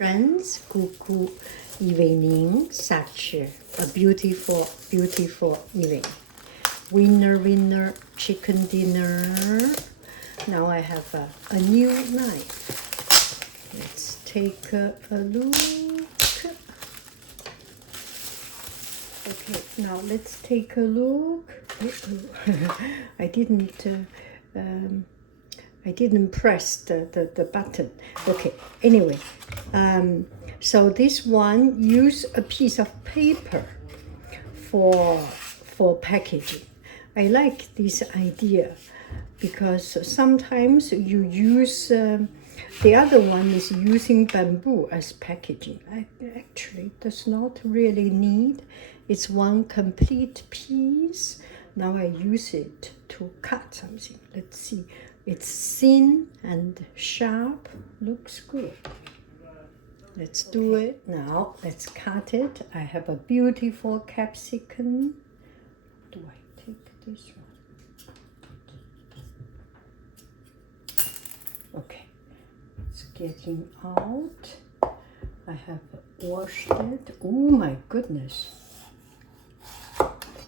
Friends, good evening. Such a beautiful, beautiful evening. Winner, chicken dinner. Now I have a new knife. Let's take a look. Okay, now let's take a look. I didn't press the button. Okay, anyway, so this one use a piece of paper for packaging. I like this idea because sometimes you use the other one is using bamboo as packaging. Actually does not really need. It's one complete piece. Now I use it to cut something. Let's see. It's thin and sharp. Looks good. Let's do it now. Let's cut it. I have a beautiful capsicum. Do I take this one? Okay. It's getting out. I have washed it. Oh my goodness.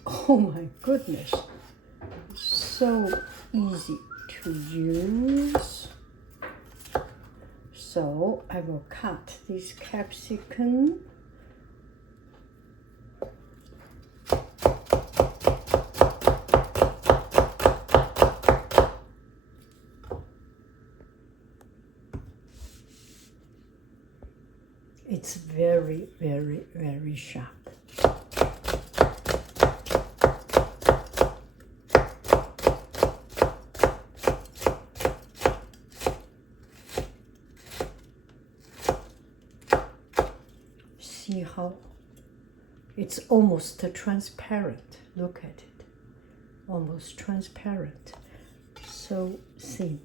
Oh my goodness. So easy to use. So I will cut this capsicum. It's very, very, very sharp. See how it's almost transparent. Look at it. Almost transparent. So thin.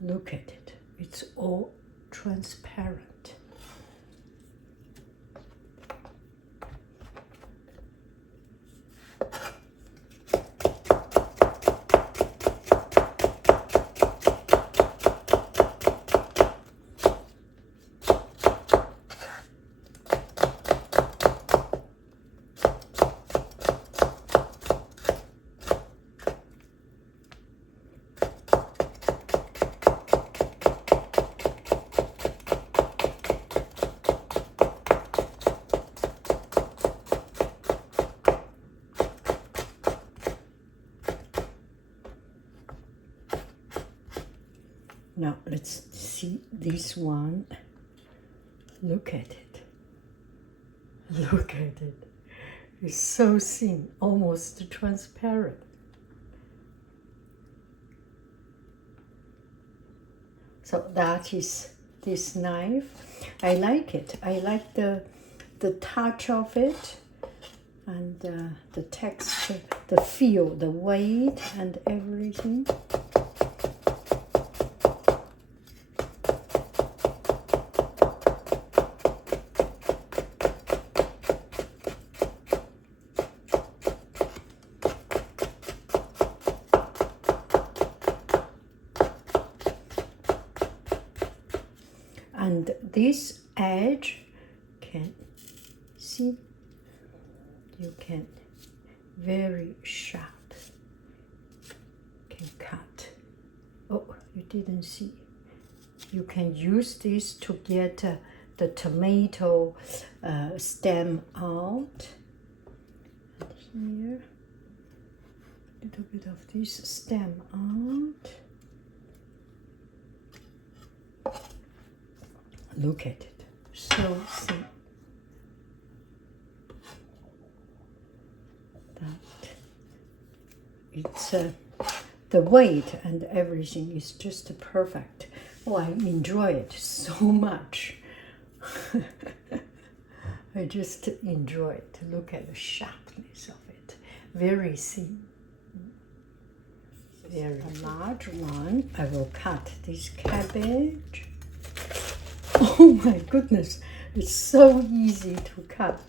Look at it. It's all transparent. Now let's see this one. Look at it. Look at it. It's so thin, almost transparent. So that is this knife. I like it. I like the touch of it and the texture, the feel, the weight and everything. And this edge can see, you can very sharp, can cut. Oh, you didn't see. You can use this to get the tomato stem out. And here, a little bit of this stem out. Look at it, so thin. That it's the weight and everything is just perfect. Oh, I enjoy it so much. I just enjoy it. Look at the sharpness of it. Very thin. Very large one. I will cut this cabbage. Oh my goodness, it's so easy to cut.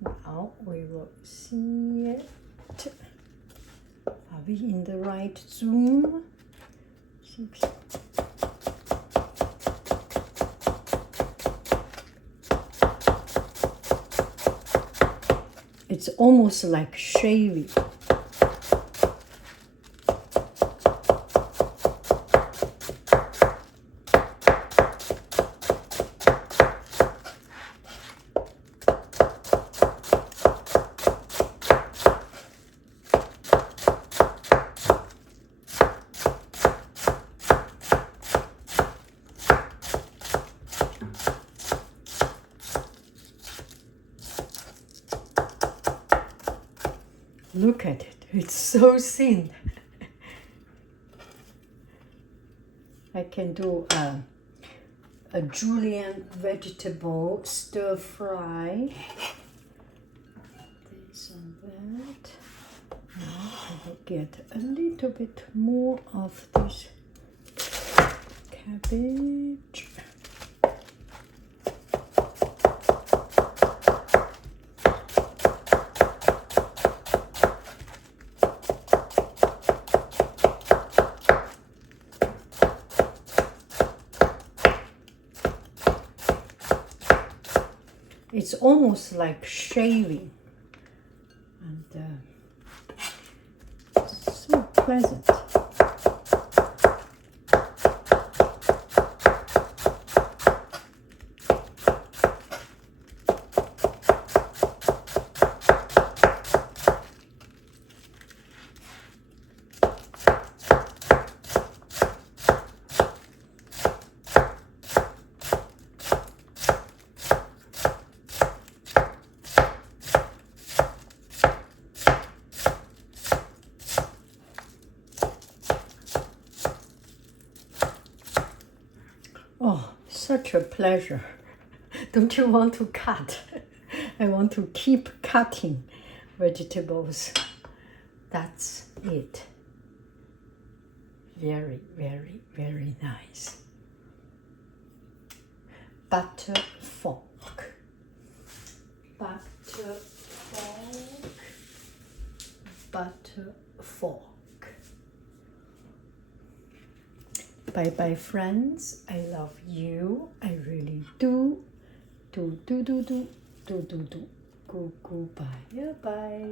Now we will see it. Are we in the right zoom? It's almost like shaving. Look at it, it's so thin. I can do a julienne vegetable stir fry. This and that. Now I will get a little bit more of this cabbage. It's almost like shaving, and so pleasant. Oh, such a pleasure. Don't you want to cut? I want to keep cutting vegetables. That's it. Very, very, very nice. Butterfork. Butterfork. Butterfork. Bye bye, friends. I love you. I really do. Do. Goodbye. Bye.